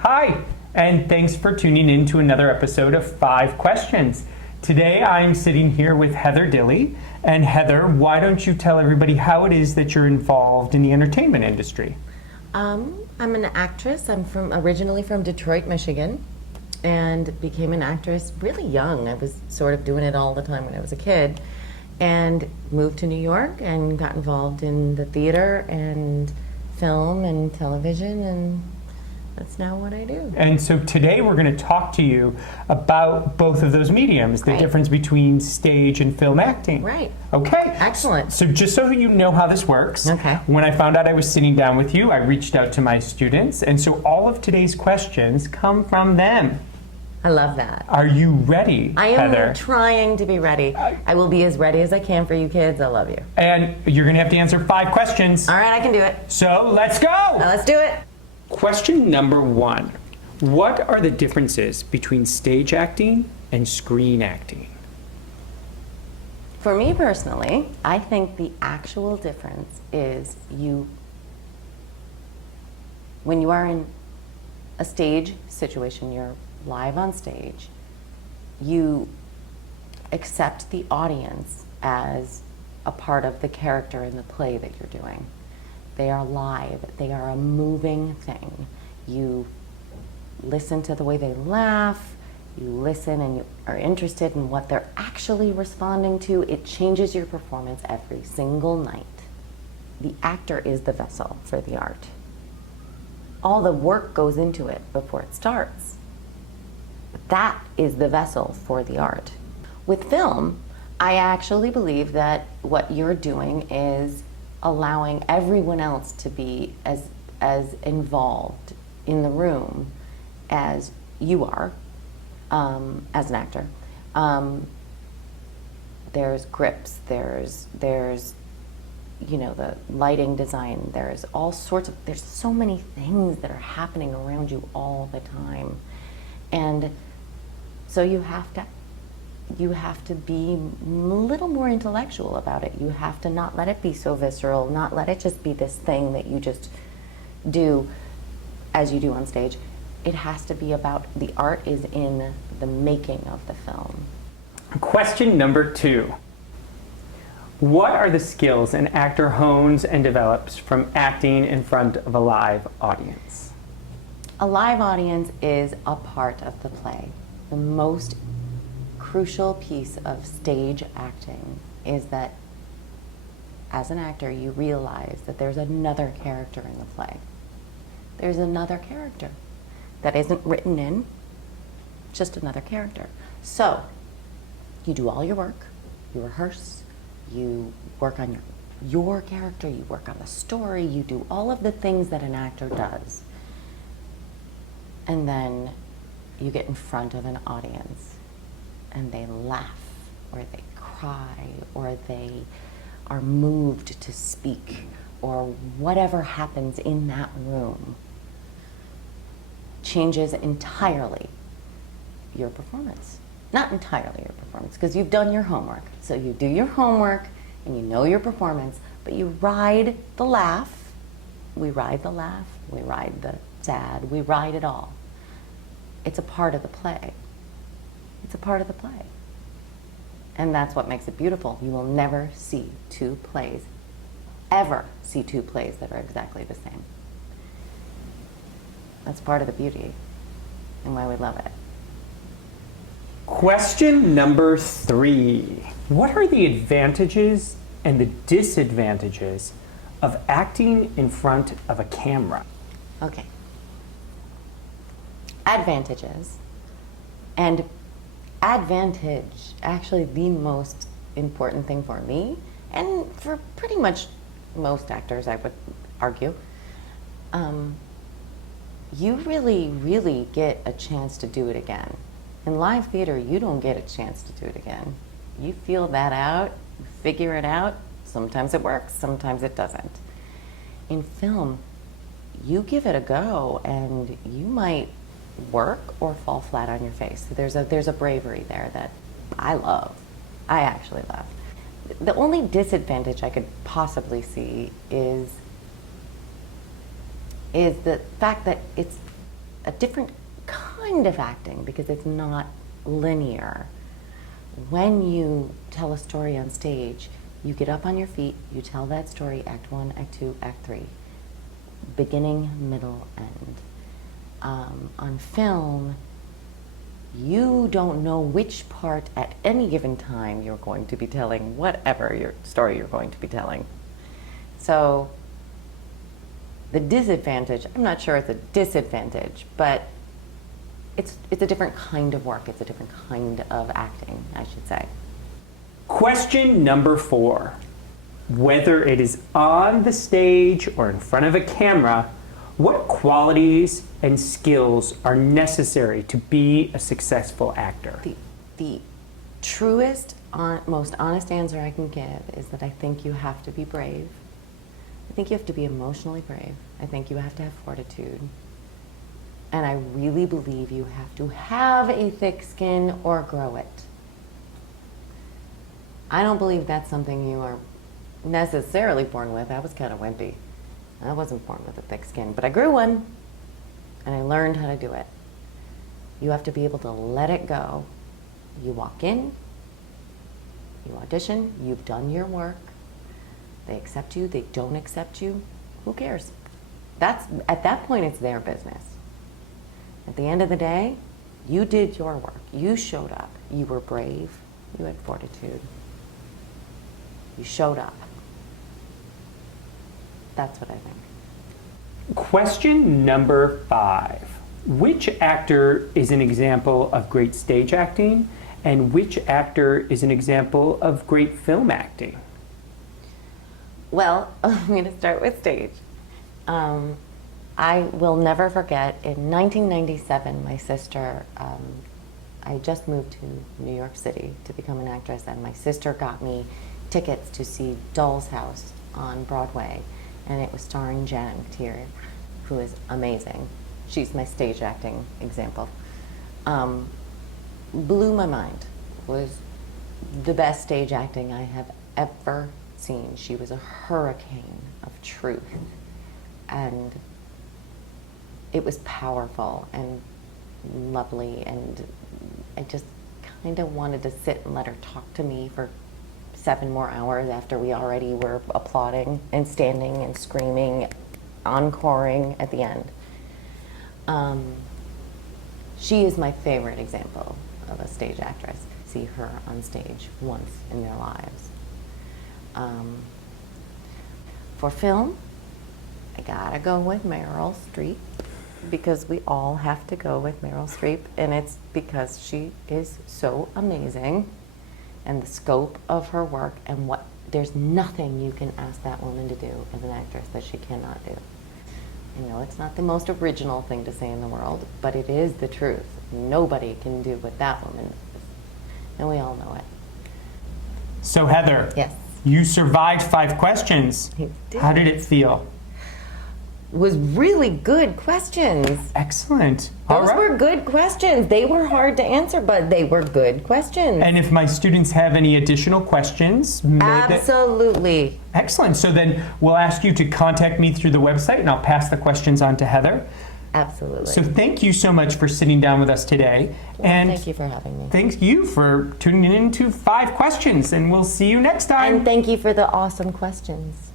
Hi, and thanks for tuning in to another episode of 5 Questions. Today I'm sitting here with Heather Dilly. And Heather, why don't you tell everybody how it is that you're involved in the entertainment industry? I'm an actress. I'm originally from Detroit, Michigan, and became an actress really young. I was sort of doing it all the time when I was a kid, and moved to New York and got involved in the theater and film and television, and that's now what I do. And so today we're going to talk to you about both of those mediums, the difference between stage and film acting. Right. Okay. Excellent. So just so you know how this works, okay. When I found out I was sitting down with you, I reached out to my students, and so all of today's questions come from them. I love that. Are you ready, I am Heather? trying to be ready. I will be as ready as I can for you kids. I love you. And you're going to have to answer 5 questions. All right, I can do it. So let's go! Let's do it. Question number 1. What are the differences between stage acting and screen acting? For me personally, I think the actual difference is when you are in a stage situation, you're live on stage, you accept the audience as a part of the character in the play that you're doing. They are live, they are a moving thing. You listen to the way they laugh, you listen and you are interested in what they're actually responding to. It changes your performance every single night. The actor is the vessel for the art. All the work goes into it before it starts. But that is the vessel for the art. With film, I actually believe that what you're doing is allowing everyone else to be as involved in the room as you are as an actor. There's grips, there's the lighting design, there's so many things that are happening around you all the time. And so you have to be a little more intellectual about it. You have to not let it be so visceral, not let it just be this thing that you just do as you do on stage. It has to be about the art is in the making of the film. Question number 2. What are the skills an actor hones and develops from acting in front of a live audience? A live audience is a part of the play. The most crucial piece of stage acting is that as an actor you realize that there's another character in the play. There's another character that isn't written in, just another character. So you do all your work, you rehearse, you work on your character, you work on the story, you do all of the things that an actor does. And then you get in front of an audience and they laugh, or they cry, or they are moved to speak, or whatever happens in that room changes entirely your performance. Not entirely your performance, because you've done your homework. So you do your homework and you know your performance, but you ride the laugh. We ride the laugh, we ride the sad, we ride it all. It's a part of the play. It's a part of the play. And that's what makes it beautiful. You will never see two plays, ever see two plays that are exactly the same. That's part of the beauty and why we love it. Question number 3. What are the advantages and the disadvantages of acting in front of a camera? Okay. Advantages. And advantage, actually the most important thing for me, and for pretty much most actors, I would argue. You really, really get a chance to do it again. In live theater, you don't get a chance to do it again. You feel that out, figure it out. Sometimes it works, sometimes it doesn't. In film, you give it a go, and you might work or fall flat on your face. There's a bravery there that I love. I actually love. The only disadvantage I could possibly see is the fact that it's a different kind of acting because it's not linear. When you tell a story on stage, you get up on your feet, you tell that story, act 1, act 2, act 3, beginning, middle, end. On film, you don't know which part at any given time you're going to be telling, whatever your story you're going to be telling. So the disadvantage, I'm not sure it's a disadvantage, but it's a different kind of work. It's a different kind of acting, I should say. Question number 4. Whether it is on the stage or in front of a camera, what qualities and skills are necessary to be a successful actor? The truest, most honest answer I can give is that I think you have to be brave. I think you have to be emotionally brave. I think you have to have fortitude. And I really believe you have to have a thick skin or grow it. I don't believe that's something you are necessarily born with. I was kind of wimpy. I wasn't born with a thick skin, but I grew one, and I learned how to do it. You have to be able to let it go. You walk in, you audition, you've done your work. They accept you, they don't accept you. Who cares? At that point, it's their business. At the end of the day, you did your work. You showed up. You were brave. You had fortitude. You showed up. That's what I think. Question number 5. Which actor is an example of great stage acting, and which actor is an example of great film acting? Well, I'm going to start with stage. I will never forget, in 1997, my sister, I just moved to New York City to become an actress, and my sister got me tickets to see Doll's House on Broadway, and it was starring Janet McTeer, who is amazing. She's my stage acting example. Blew my mind. Was the best stage acting I have ever seen. She was a hurricane of truth, and it was powerful and lovely, and I just kind of wanted to sit and let her talk to me for 7 more hours after we already were applauding and standing and screaming, encoring at the end. She is my favorite example of a stage actress. See her on stage once in their lives. For film, I gotta go with Meryl Streep, because we all have to go with Meryl Streep, and it's because she is so amazing, and the scope of her work, and there's nothing you can ask that woman to do as an actress that she cannot do. You know, it's not the most original thing to say in the world, but it is the truth. Nobody can do what that woman does, and we all know it. So Heather, Yes. you survived 5 questions. I did. How did it feel? Was really good questions. Excellent. Those were good questions. They were hard to answer, but they were good questions. And if my students have any additional questions, Absolutely. Excellent. So then we'll ask you to contact me through the website, and I'll pass the questions on to Heather. Absolutely. So thank you so much for sitting down with us today. And thank you for having me. thank you for tuning in to 5 questions, and we'll see you next time. And thank you for the awesome questions.